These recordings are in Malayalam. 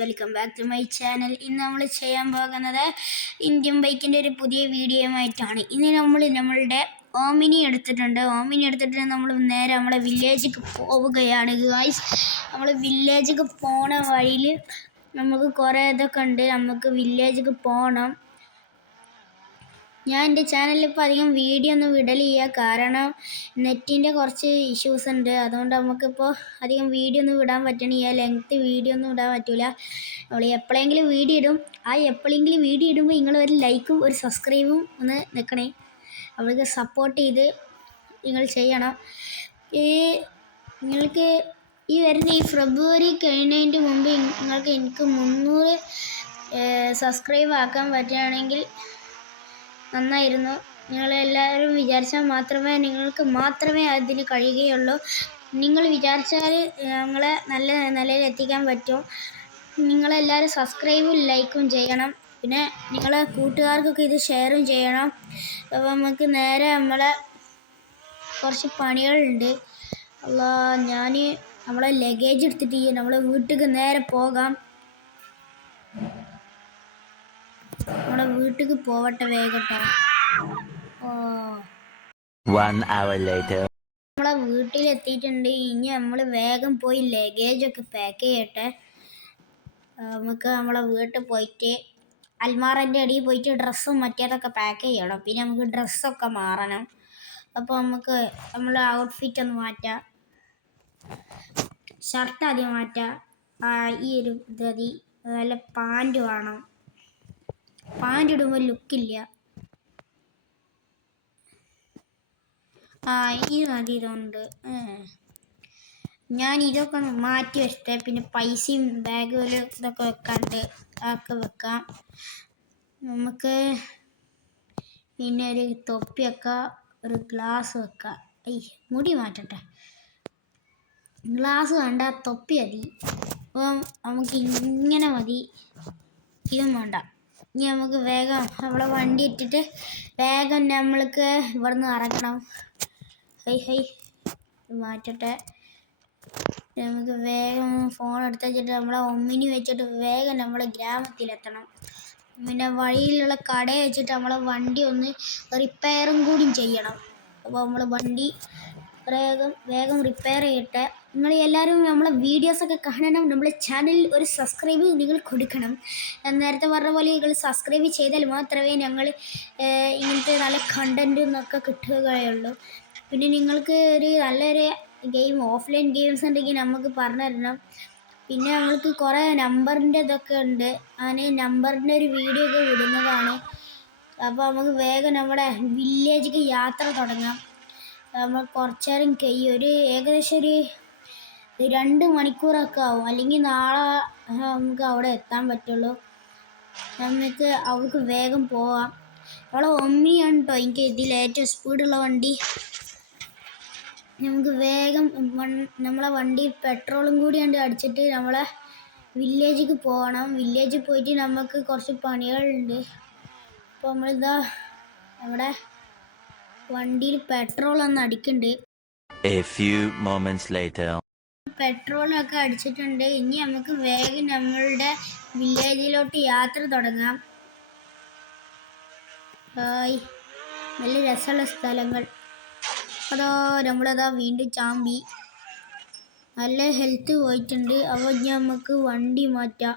Welcome back to my channel. ഇന്ന് നമ്മൾ ചെയ്യാൻ പോകുന്നത് ഇന്ത്യൻ ബൈക്കിൻ്റെ ഒരു പുതിയ വീഡിയോയുമായിട്ടാണ്. ഇന്ന് നമ്മളുടെ ഓമിനി എടുത്തിട്ട് നമ്മൾ നേരെ നമ്മളെ വില്ലേജിലേക്ക് പോവുകയാണ് ഗായ്സ്. നമ്മൾ വില്ലേജിലേക്ക് പോണ വഴിയിൽ നമുക്ക് കുറേ ഇതൊക്കെ ഉണ്ട്. നമുക്ക് വില്ലേജിലേക്ക് പോകണം. ഞാൻ എൻ്റെ ചാനലിൽ ഇപ്പോൾ അധികം വീഡിയോ ഒന്നും വിടലില്ല, കാരണം നെറ്റിൻ്റെ കുറച്ച് ഇഷ്യൂസ് ഉണ്ട്. അതുകൊണ്ട് നമുക്കിപ്പോൾ അധികം വീഡിയോ ഒന്നും വിടാൻ പറ്റണില്ല, ലെങ്ത്ത് വീഡിയോ ഒന്നും ഇടാൻ പറ്റില്ല. നമ്മൾ എപ്പോഴെങ്കിലും വീഡിയോ ഇടും. എപ്പോഴെങ്കിലും വീഡിയോ ഇടുമ്പോൾ നിങ്ങൾ ഒരു ലൈക്കും ഒരു സബ്സ്ക്രൈബും ഒന്ന് നിൽക്കണേ. അവർക്ക് സപ്പോർട്ട് ചെയ്ത് നിങ്ങൾ ചെയ്യണം. നിങ്ങൾക്ക് ഈ വരുന്ന ഫെബ്രുവരി കഴിയുന്നതിൻ്റെ മുമ്പ് എനിക്ക് 300 സബ്സ്ക്രൈബ് ആക്കാൻ പറ്റുകയാണെങ്കിൽ നന്നായിരുന്നു. നിങ്ങളെല്ലാവരും വിചാരിച്ചാൽ നിങ്ങൾക്ക് മാത്രമേ അതിന് കഴിയുകയുള്ളൂ. നിങ്ങൾ വിചാരിച്ചാൽ ഞങ്ങളെ നല്ല നിലയിൽ എത്തിക്കാൻ പറ്റും. നിങ്ങളെല്ലാവരും സബ്സ്ക്രൈബും ലൈക്കും ചെയ്യണം. പിന്നെ നിങ്ങളെ കൂട്ടുകാർക്കൊക്കെ ഇത് ഷെയറും ചെയ്യണം. അപ്പോൾ നമുക്ക് നേരെ കുറച്ച് പണികളുണ്ട്. ഞാൻ നമ്മളെ ലഗേജ് എടുത്തിട്ട് നമ്മളെ വീട്ടിലേക്ക് നേരെ പോകാം. നമ്മുടെ വീട്ടിലേക്ക് പോവട്ടെ വേഗട്ടോ. നമ്മളെ വീട്ടിലെത്തിയിട്ടുണ്ട്. ഇനി നമ്മൾ വേഗം പോയി ലഗേജൊക്കെ പാക്ക് ചെയ്യട്ടെ. നമുക്ക് നമ്മളെ വീട്ടിൽ പോയിട്ട് അൽമാറൻ്റെ അടിയിൽ പോയിട്ട് ഡ്രസ്സും മറ്റേതൊക്കെ പാക്ക് ചെയ്യണം. പിന്നെ നമുക്ക് ഡ്രസ്സൊക്കെ മാറണം. അപ്പോൾ നമുക്ക് നമ്മളെ ഔട്ട്ഫിറ്റ് ഒന്ന് മാറ്റാം. ഷർട്ട് ആദ്യം മാറ്റാം. ഈ ഒരു ഇതതി നല്ല പാൻറ് വേണം. പാൻറ് ഇടുമ്പോൾ ലുക്കില്ല. ഈ മതി. ഇതുണ്ട്. ഞാൻ ഇതൊക്കെ മാറ്റി വെച്ചിട്ട് പിന്നെ പൈസയും ബാഗുകൾ ഇതൊക്കെ വെക്കാണ്ട് അതൊക്കെ വെക്കാം. നമുക്ക് പിന്നെ ഒരു തൊപ്പി വെക്കാം, ഒരു ഗ്ലാസ് വെക്കാം. മുടി മാറ്റട്ടെ. ഗ്ലാസ് വേണ്ട, തൊപ്പി മതി. അപ്പം നമുക്ക് ഇങ്ങനെ മതി, ഇതും വേണ്ട. ഇനി നമുക്ക് വേഗം നമ്മളെ വണ്ടി ഇട്ടിട്ട് വേഗം നമ്മൾക്ക് ഇവിടുന്ന് ഇറങ്ങണം. മാറ്റട്ടെ. നമുക്ക് വേഗം ഫോൺ എടുത്ത് വെച്ചിട്ട് നമ്മളെ ഒമ്മിനി വെച്ചിട്ട് വേഗം നമ്മളെ ഗ്രാമത്തിലെത്തണം. പിന്നെ വഴിയിലുള്ള കടയിൽ വെച്ചിട്ട് നമ്മളെ വണ്ടി ഒന്ന് റിപ്പയറും കൂടി ചെയ്യണം. അപ്പോൾ നമ്മൾ വണ്ടി വേഗം റിപ്പയർ ചെയ്യട്ടെ. നിങ്ങൾ എല്ലാവരും നമ്മളെ വീഡിയോസൊക്കെ കാണണം. നമ്മളെ ചാനലിൽ ഒരു സബ്സ്ക്രൈബ് നിങ്ങൾ കൊടുക്കണം. ഞാൻ നേരത്തെ പറഞ്ഞ പോലെ നിങ്ങൾ സബ്സ്ക്രൈബ് ചെയ്താൽ മാത്രമേ ഞങ്ങൾ ഇങ്ങനത്തെ നല്ല കണ്ടൻറ്റും ഒക്കെ കിട്ടുകയുള്ളൂ. പിന്നെ നിങ്ങൾക്ക് നല്ലൊരു ഗെയിം, ഓഫ്ലൈൻ ഗെയിംസ് ഉണ്ടെങ്കിൽ നമുക്ക് പറഞ്ഞു തരണം. പിന്നെ നമ്മൾക്ക് കുറേ നമ്പറിൻ്റെ ഇതൊക്കെ ഉണ്ട്. ഞാൻ നമ്പറിൻ്റെ ഒരു വീഡിയോ ഒക്കെ വിടുന്നതാണ്. അപ്പോൾ നമുക്ക് വേഗം നമ്മുടെ വില്ലേജിലേക്ക് യാത്ര തുടങ്ങാം. നമ്മൾ കുറച്ച് നേരം ഏകദേശം ഒരു 2 മണിക്കൂറൊക്കെ ആവും. അല്ലെങ്കിൽ നാളെ നമുക്ക് അവിടെ എത്താൻ പറ്റുള്ളൂ. നമുക്ക് അവർക്ക് വേഗം പോവാം. നമ്മളെ ഒമ്മിയാണ് കേട്ടോ എനിക്ക് ഇതിൽ ഏറ്റവും സ്പീഡുള്ള വണ്ടി. നമുക്ക് വേഗം നമ്മളെ വണ്ടി പെട്രോളും കൂടി അടിച്ചിട്ട് നമ്മളെ വില്ലേജിലേക്ക് പോകണം. വില്ലേജിൽ പോയിട്ട് നമുക്ക് കുറച്ച് പണികളുണ്ട്. അപ്പോൾ നമ്മളിതാ നമ്മുടെ വണ്ടിയിൽ പെട്രോൾ ഒന്ന് അടിക്കുന്നുണ്ട്. പെട്രോളൊക്കെ അടിച്ചിട്ടുണ്ട്. ഇനി നമുക്ക് വേഗം നമ്മളുടെ വില്ലേജിലോട്ട് യാത്ര തുടങ്ങാം. നല്ല രസമുള്ള സ്ഥലങ്ങൾ. നമ്മളതാ വീണ്ടും ചാമ്പി നല്ല ഹെൽത്ത് പോയിട്ടുണ്ട്. അപ്പോൾ നമുക്ക് വണ്ടി മാറ്റാം.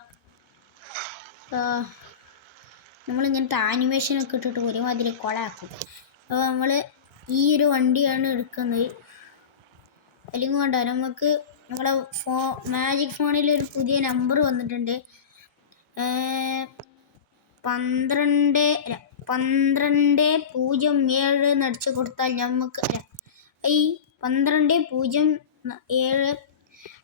നമ്മളിങ്ങനത്തെ ആനിമേഷനൊക്കെ ഇട്ടിട്ട് ഒരുമാതിരി കൊളാക്കും. അപ്പോൾ നമ്മൾ ഈ ഒരു വണ്ടിയാണ് എടുക്കുന്നത്. അല്ലെങ്കിൽ വേണ്ട, നമുക്ക് നമ്മളെ മാജിക് ഫോണിൽ ഒരു പുതിയ നമ്പർ വന്നിട്ടുണ്ട്. 1207 അടിച്ചു കൊടുത്താൽ നമുക്ക് 1207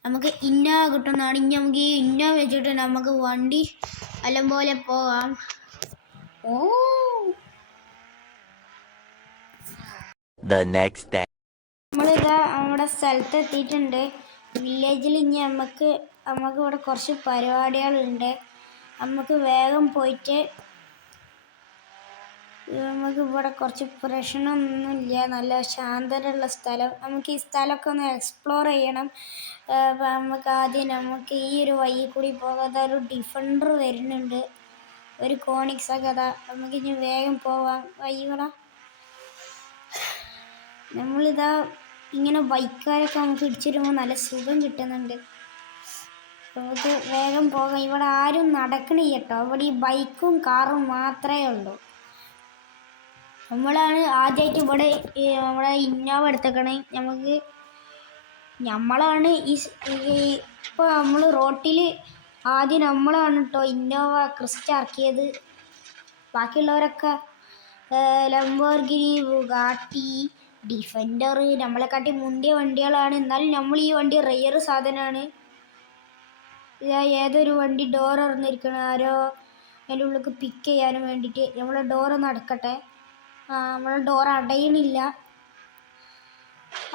നമുക്ക് ഇന്നോവ കിട്ടുന്നതാണ്. ഇനി നമുക്ക് ഈ ഇന്നോവ വെച്ചിട്ട് നമുക്ക് വണ്ടി എല്ലാം പോലെ പോകാം. നമ്മളിതാ നമ്മുടെ സ്ഥലത്ത് എത്തിയിട്ടുണ്ട്. വില്ലേജിൽ ഇനി നമുക്ക് ഇവിടെ കുറച്ച് പരിപാടികളുണ്ട്. നമുക്ക് വേഗം പോയിട്ട് നമുക്ക് ഇവിടെ കുറച്ച് പ്രശ്നമൊന്നുമില്ല, നല്ല ശാന്തതയുള്ള സ്ഥലം. നമുക്ക് ഈ സ്ഥലമൊക്കെ ഒന്ന് എക്സ്പ്ലോർ ചെയ്യണം. നമുക്ക് ഈ ഒരു വഴി കൂടി പോകാതെ ഒരു ഡിഫൻഡർ വരുന്നുണ്ട്, ഒരു കോണിക്സ് ഒക്കെ. അതാ നമുക്ക് ഇനി വേഗം പോവാം. വഴികളാ നമ്മളിതാ ഇങ്ങനെ ബൈക്കാരൊക്കെ നമുക്ക് ഇടിച്ചിടുമ്പോൾ നല്ല സുഖം കിട്ടുന്നുണ്ട്. നമുക്ക് വേഗം പോകാം. ഇവിടെ ആരും നടക്കണില്ല കേട്ടോ. ഇവിടെ ഈ ബൈക്കും കാറും മാത്രമേ ഉള്ളൂ. നമ്മളാണ് ആദ്യമായിട്ട് ഇവിടെ നമ്മുടെ ഇന്നോവ എടുത്തേക്കണേ. നമ്മളാണ് ഇപ്പോൾ നമ്മൾ റോട്ടിൽ ആദ്യം നമ്മളാണ് കേട്ടോ ഇന്നോവ ക്രിസ്റ്റ ഇറക്കിയത്. ബാക്കിയുള്ളവരൊക്കെ ലംബോർഗിനി, ബുഗാട്ടി, ഡിഫൻഡർ നമ്മളെക്കാട്ടി മുന്തിയ വണ്ടികളാണ്. എന്നാലും നമ്മൾ ഈ വണ്ടി റെയർ സാധനമാണ്. ഏതൊരു വണ്ടി ഡോർ തുറന്നിരിക്കണം, ആരോ അതിൻ്റെ ഉള്ളിലേക്ക് പിക്ക് ചെയ്യാനും വേണ്ടിയിട്ട്. നമ്മളെ ഡോറൊന്ന് അടക്കട്ടെ. നമ്മളെ ഡോർ അടയണില്ല.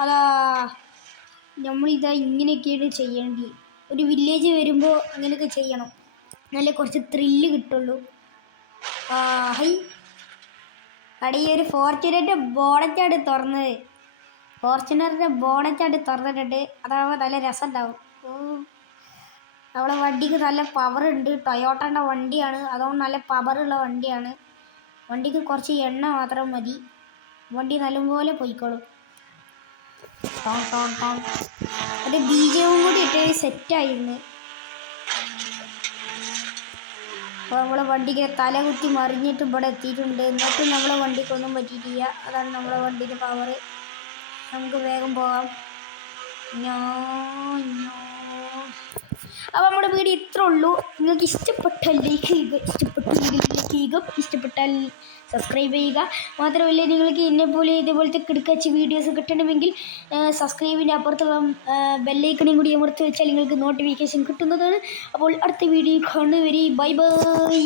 അതാ നമ്മളിതാ ഇങ്ങനെയൊക്കെയാണ് ചെയ്യേണ്ടി. ഒരു വില്ലേജ് വരുമ്പോൾ അങ്ങനെയൊക്കെ ചെയ്യണം, എന്നാലേ കുറച്ച് ത്രില്ല് കിട്ടുള്ളൂ. ഹൈ അവിടെ ഈ ഒരു ഫോർച്യൂണറിൻ്റെ ബോണറ്റാണ് തുറന്നത്. ഫോർച്യൂണറിൻ്റെ ബോണറ്റാണ് തുറന്നിട്ടുണ്ട്. അതാവുമ്പോൾ നല്ല രസം ഉണ്ടാവും. നമ്മളെ വണ്ടിക്ക് നല്ല പവറുണ്ട്. ടൊയോട്ടൻ്റെ വണ്ടിയാണ്, അതുകൊണ്ട് നല്ല പവറുള്ള വണ്ടിയാണ്. വണ്ടിക്ക് കുറച്ച് എണ്ണ മാത്രം മതി, വണ്ടി നല്ലപോലെ പോയിക്കോളും. ഒരു ബീജവും കൂടി ഇട്ട് സെറ്റായിരുന്നു. അപ്പോൾ നമ്മളെ വണ്ടിക്ക് തല കുത്തി മറിഞ്ഞിട്ട് ഇവിടെ എത്തിയിട്ടുണ്ട്. എന്നിട്ടും നമ്മളെ വണ്ടിക്കൊന്നും പറ്റിയിട്ടില്ല. അതാണ് നമ്മളെ വണ്ടിയുടെ പവർ. നമുക്ക് വേഗം പോകാം. അപ്പോൾ നമ്മുടെ വീഡിയോ ഇത്രേ ഉള്ളൂ. നിങ്ങൾക്ക് ഇഷ്ടപ്പെട്ടാൽ ലൈക്ക് ചെയ്യുക, ഇഷ്ടപ്പെട്ടാൽ സബ്സ്ക്രൈബ് ചെയ്യുക. മാത്രമല്ല നിങ്ങൾക്ക് എന്നെപ്പോലെ ഇതേപോലത്തെ കിടക്കാച്ച വീഡിയോസ് കിട്ടണമെങ്കിൽ സബ്സ്ക്രൈബിൻ്റെ അപ്പുറത്തുള്ള ബെല്ലൈക്കണും കൂടി അമർത്തി വെച്ചാൽ നിങ്ങൾക്ക് നോട്ടിഫിക്കേഷൻ കിട്ടുന്നതാണ്. അപ്പോൾ അടുത്ത വീഡിയോ കാണുന്നവരെ ബൈ ബൈ.